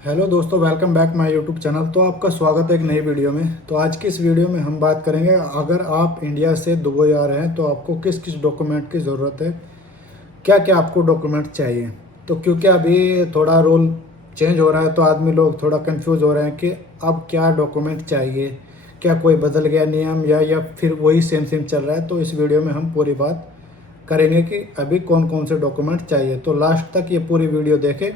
Hello दोस्तों, welcome back my YouTube channel. तो आपका स्वागत है एक नई वीडियो में। तो आज की इस वीडियो में हम बात करेंगे, अगर आप इंडिया से दुबई आ रहे हैं तो आपको किस किस डॉक्यूमेंट की ज़रूरत है, क्या क्या आपको डॉक्यूमेंट चाहिए। तो क्योंकि अभी थोड़ा रूल चेंज हो रहा है तो आदमी लोग थोड़ा कंफ्यूज हो रहे हैं कि अब क्या डॉक्यूमेंट चाहिए, क्या कोई बदल गया नियम या फिर वही सेम सेम चल रहा है। तो इस वीडियो में हम पूरी बात करेंगे कि अभी कौन कौन से डॉक्यूमेंट चाहिए। तो लास्ट तक ये पूरी वीडियो देखें।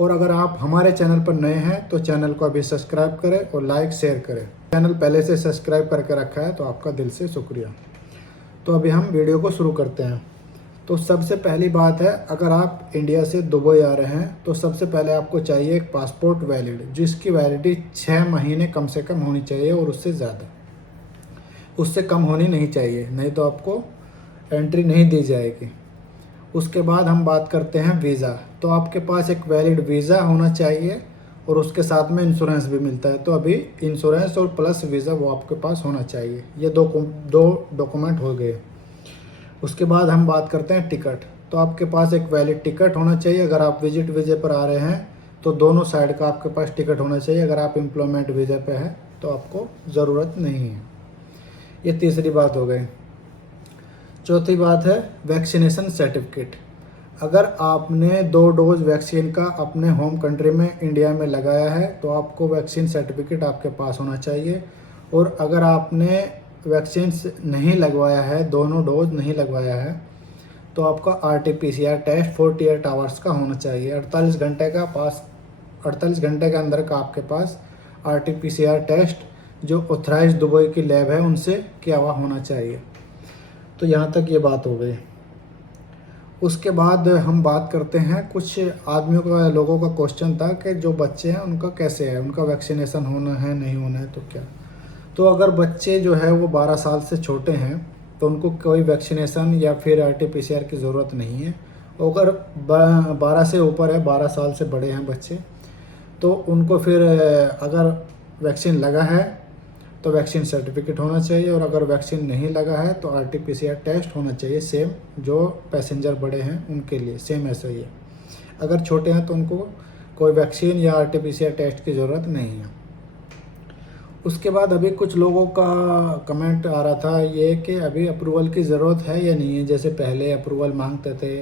और अगर आप हमारे चैनल पर नए हैं तो चैनल को अभी सब्सक्राइब करें और लाइक शेयर करें। चैनल पहले से सब्सक्राइब करके रखा है तो आपका दिल से शुक्रिया। तो अभी हम वीडियो को शुरू करते हैं। तो सबसे पहली बात है, अगर आप इंडिया से दुबई आ रहे हैं तो सबसे पहले आपको चाहिए एक पासपोर्ट वैलिड, जिसकी वैलिडिटी 6 महीने कम से कम होनी चाहिए और उससे ज़्यादा, उससे कम होनी नहीं चाहिए, नहीं तो आपको एंट्री नहीं दी जाएगी। उसके बाद हम बात करते हैं वीज़ा। तो आपके पास एक वैलिड वीज़ा होना चाहिए और उसके साथ में इंश्योरेंस भी मिलता है। तो अभी इंश्योरेंस और प्लस वीज़ा वो आपके पास होना चाहिए। ये दो डॉक्यूमेंट हो गए। उसके बाद हम बात करते हैं टिकट। तो आपके पास एक वैलिड टिकट होना चाहिए। अगर आप विजिट वीज़े पर आ रहे हैं तो दोनों साइड का आपके पास टिकट होना चाहिए। अगर आप एम्प्लॉयमेंट वीज़ा पे हैं तो आपको ज़रूरत नहीं है। ये तीसरी बात हो गई। चौथी बात है वैक्सीनेशन सर्टिफिकेट। अगर आपने 2 डोज वैक्सीन का अपने होम कंट्री में इंडिया में लगाया है तो आपको वैक्सीन सर्टिफिकेट आपके पास होना चाहिए। और अगर आपने वैक्सीन नहीं लगवाया है, दोनों डोज नहीं लगवाया है, तो आपका RT-PCR टेस्ट 48 आवर्स का होना चाहिए। 48 घंटे के अंदर का आपके पास RT-PCR टेस्ट जो ऑथराइज दुबई की लैब है उनसे किया हुआ होना चाहिए। तो यहाँ तक ये बात हो गई। उसके बाद हम बात करते हैं, कुछ आदमियों का, लोगों का क्वेश्चन था कि जो बच्चे हैं उनका कैसे है, उनका वैक्सीनेशन होना है नहीं होना है तो क्या। तो अगर बच्चे जो है वो 12 साल से छोटे हैं तो उनको कोई वैक्सीनेशन या फिर RT-PCR की ज़रूरत नहीं है। अगर 12 से ऊपर है, 12 साल से बड़े हैं बच्चे, तो उनको फिर अगर वैक्सीन लगा है तो वैक्सीन सर्टिफिकेट होना चाहिए। और अगर वैक्सीन नहीं लगा है तो RT-PCR टेस्ट होना चाहिए, सेम जो पैसेंजर बड़े हैं उनके लिए सेम ऐसा ही है। अगर छोटे हैं तो उनको कोई वैक्सीन या RT-PCR टेस्ट की ज़रूरत नहीं है। उसके बाद अभी कुछ लोगों का कमेंट आ रहा था ये कि अभी अप्रूवल की ज़रूरत है या नहीं है। जैसे पहले अप्रूवल मांगते थे,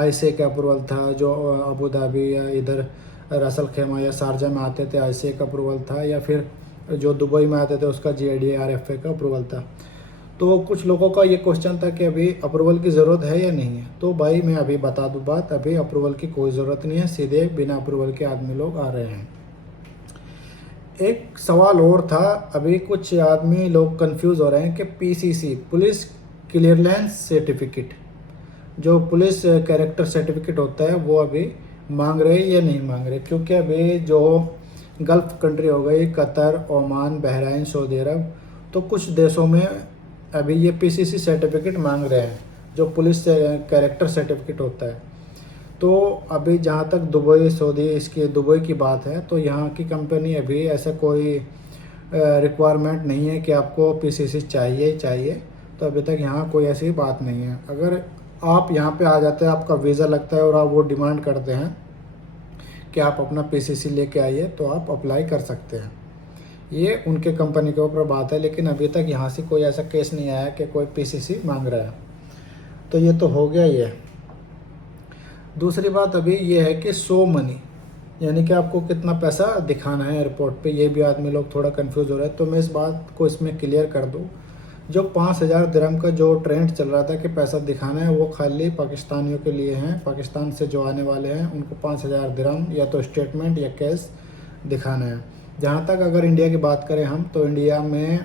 ICA का अप्रूवल था, जो अबू धाबी या इधर रसल खेमा या शारजा में आते थे ICA का अप्रूवल था, या फिर जो दुबई में आते थे उसका GIDA-RFA का अप्रूवल था। तो कुछ लोगों का ये क्वेश्चन था कि अभी अप्रूवल की ज़रूरत है या नहीं है। तो भाई मैं अभी बता दूं बात, अभी अप्रूवल की कोई ज़रूरत नहीं है, सीधे बिना अप्रूवल के आदमी लोग आ रहे हैं। एक सवाल और था, अभी कुछ आदमी लोग कंफ्यूज हो रहे हैं कि PCC, पुलिस क्लियरेंस सर्टिफिकेट, जो पुलिस कैरेक्टर सर्टिफिकेट होता है, वो अभी मांग रहे या नहीं मांग रहे। क्योंकि अभी जो गल्फ़ कंट्री हो गई, कतर, ओमान, बहरीन, सऊदी अरब, तो कुछ देशों में अभी ये PCC सर्टिफिकेट मांग रहे हैं, जो पुलिस कैरेक्टर सर्टिफिकेट होता है। तो अभी जहाँ तक दुबई, सऊदी, इसकी दुबई की बात है, तो यहाँ की कंपनी अभी ऐसा कोई रिक्वायरमेंट नहीं है कि आपको PCC चाहिए। तो अभी तक यहाँ कोई ऐसी बात नहीं है। अगर आप यहाँ पे आ जाते हैं, आपका वीज़ा लगता है और आप वो डिमांड करते हैं कि आप अपना PCC लेके आइए, तो आप अप्लाई कर सकते हैं। ये उनके कंपनी के ऊपर बात है, लेकिन अभी तक यहाँ से कोई ऐसा केस नहीं आया कि कोई PCC मांग रहा है। तो ये तो हो गया ये। दूसरी बात अभी ये है कि शो मनी, यानी कि आपको कितना पैसा दिखाना है एयरपोर्ट पे, ये भी आदमी लोग थोड़ा कंफ्यूज हो रहे हैं। तो मैं इस बात को इसमें क्लियर कर दूं, जो 5000 दिरहम का जो ट्रेंड चल रहा था कि पैसा दिखाना है, वो खाली पाकिस्तानियों के लिए हैं। पाकिस्तान से जो आने वाले हैं उनको 5000 दिरहम या तो स्टेटमेंट या कैश दिखाना है। जहाँ तक अगर इंडिया की बात करें हम, तो इंडिया में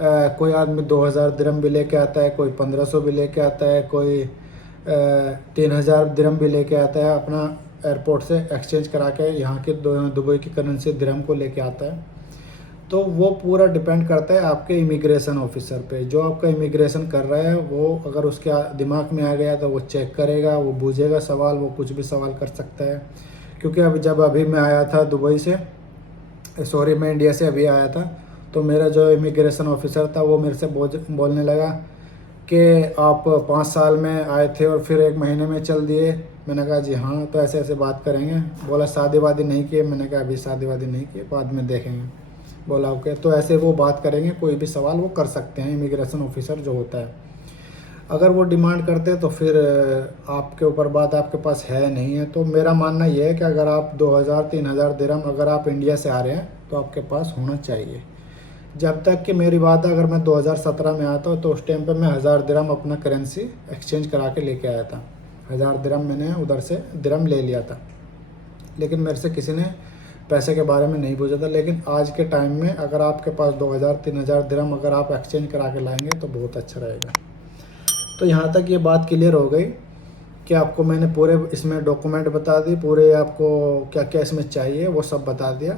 कोई आदमी 2000 दिरहम भी लेके आता है, कोई 1500 भी लेके आता है, कोई 3000 दिरहम भी लेके आता है अपना एयरपोर्ट से एक्सचेंज करा के यहाँ के दुबई की करेंसी दिरहम को लेके आता है। तो वो पूरा डिपेंड करता है आपके इमिग्रेशन ऑफिसर पे। जो आपका इमिग्रेशन कर रहा है वो अगर उसके दिमाग में आ गया तो वो चेक करेगा, वो पूछेगा सवाल, वो कुछ भी सवाल कर सकता है। क्योंकि अभी मैं आया था दुबई से, सॉरी मैं इंडिया से अभी आया था, तो मेरा जो इमिग्रेशन ऑफिसर था वो मेरे से बोलने लगा कि आप 5 साल में आए थे और फिर 1 महीने में चल दिए। मैंने कहा जी हाँ, तो ऐसे ऐसे बात करेंगे। बोला शादी वादी नहीं किए। मैंने कहा अभी शादी वादी नहीं किए, बाद में देखेंगे। बोला ओके। तो ऐसे वो बात करेंगे, कोई भी सवाल वो कर सकते हैं इमिग्रेशन ऑफिसर जो होता है। अगर वो डिमांड करते हैं तो फिर आपके ऊपर बात, आपके पास है नहीं है। तो मेरा मानना ये है कि अगर आप 2000-3000 दिरहम अगर आप इंडिया से आ रहे हैं तो आपके पास होना चाहिए। जब तक कि मेरी बात है, अगर मैं 2017 में आता हूँ तो उस टाइम पे मैं 1000 दिरहम अपना करेंसी एक्सचेंज करा के लेके आया था। 1000 दिरहम मैंने उधर से दिरहम ले लिया था, लेकिन मेरे से किसी ने पैसे के बारे में नहीं पूछा था। लेकिन आज के टाइम में अगर आपके पास 2000-3000 दिरहम अगर आप एक्सचेंज करा के लाएंगे तो बहुत अच्छा रहेगा। तो यहाँ तक ये बात क्लियर हो गई कि आपको मैंने पूरे इसमें डॉक्यूमेंट बता दी, पूरे आपको क्या क्या इसमें चाहिए वो सब बता दिया।